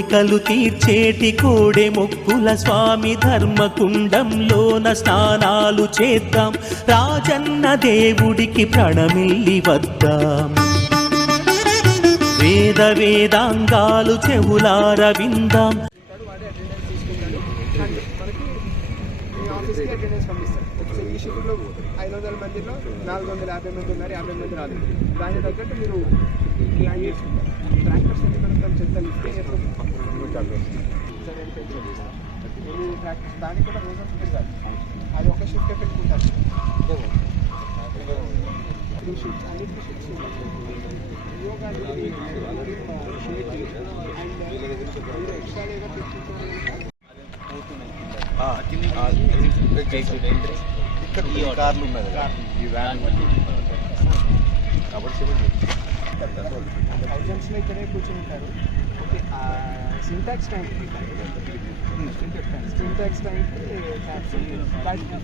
కోరికలు తీర్చేటి కోడె మొక్కుల స్వామి ధర్మకుండంలోన స్నానాలు చేద్దాం, రాజన్న దేవుడికి ప్రణమిల్లి వద్దాం. వేద వేదాంగాలు చెవులార విందాం. ఈ షిఫ్ట్లో 500 మందిలో 450 మంది ఉన్నారు, 50 మంది రాలేదు. దానికి తగ్గట్టు మీరు ప్లాన్ చేసుకుంటారు. ట్రాక్టర్స్ మనం చెత్త లిఫ్ట్ ట్రాక్టర్స్ దానికి కూడా రోజు ఉంటుంది కాదు, అది ఒక షిఫ్ట్ ఎఫెక్ట్ ఉంటుంది. 3 షిఫ్ట్స్ అన్నిటికీ షిఫ్ట్స్ యోగా అండ్ ఎక్స్ట్రా లేబర్ ఇక్కడ కార్లు ఉన్నాయి, ఈ వ్యాన్ కాబట్టి థౌజండ్స్లో ఇక్కడే కూర్చొని ఉంటారు. Okay, syntax tank taps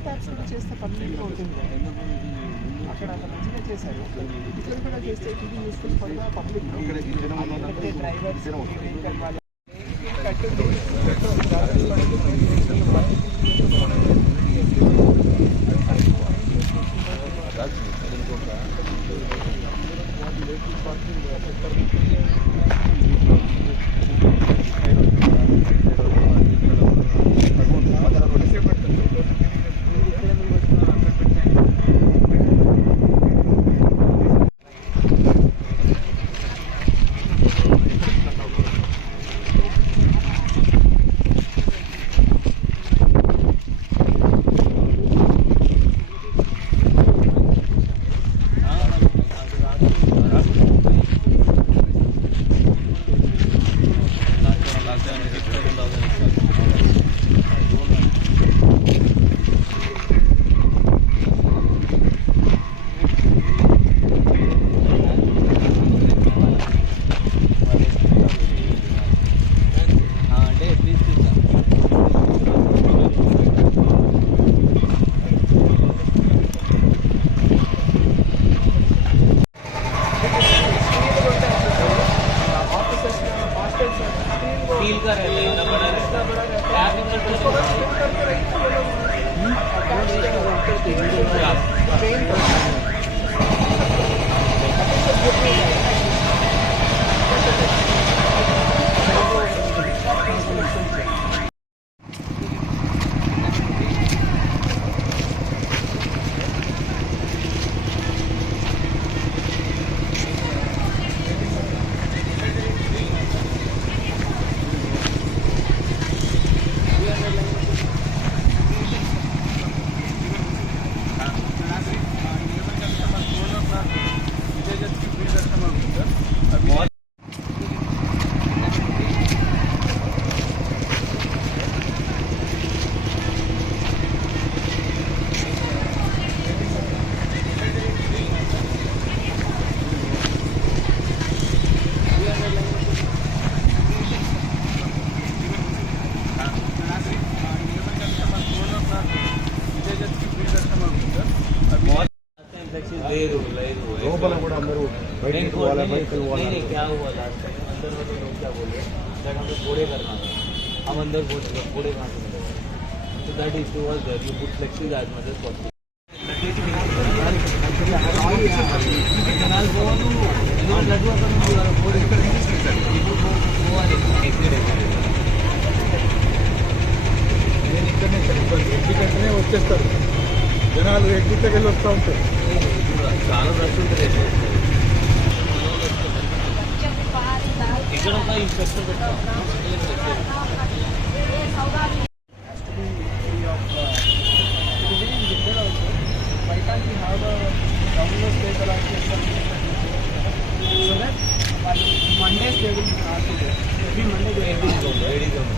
taps కూడా చేస్తే కంప్లీట్గా ఉంటుంది. అక్కడ మంచిగా చేశారు, ఇక్కడ కూడా చేస్తే ఇది useful for the public. Drivers vehicle వాళ్ళు కట్టుంది. फील का रहता है, इतना बड़ा रहता है, లోపల కూడా అందరూ బయటికి పోవాలి, బయటకు పోవాలి. क्या हुआ लास्ट टाइम अंदर वाले लोग क्या बोले दैट हमको कोड़े करना था, हम अंदर कोड़े कहाँ से मिलेगा, तो that issue was there, you put flexible as much as possible. ఎగ్జిటనే వచ్చేస్తారు జనాలు, ఎగ్జిట్కి వెళ్ళి వస్తూ ఉంటాయి. చాలా రష్ ఉంటుంది ఇక్కడ ఒక ఇన్స్పెక్టర్ పెట్టాం. Mondays they will every Monday they will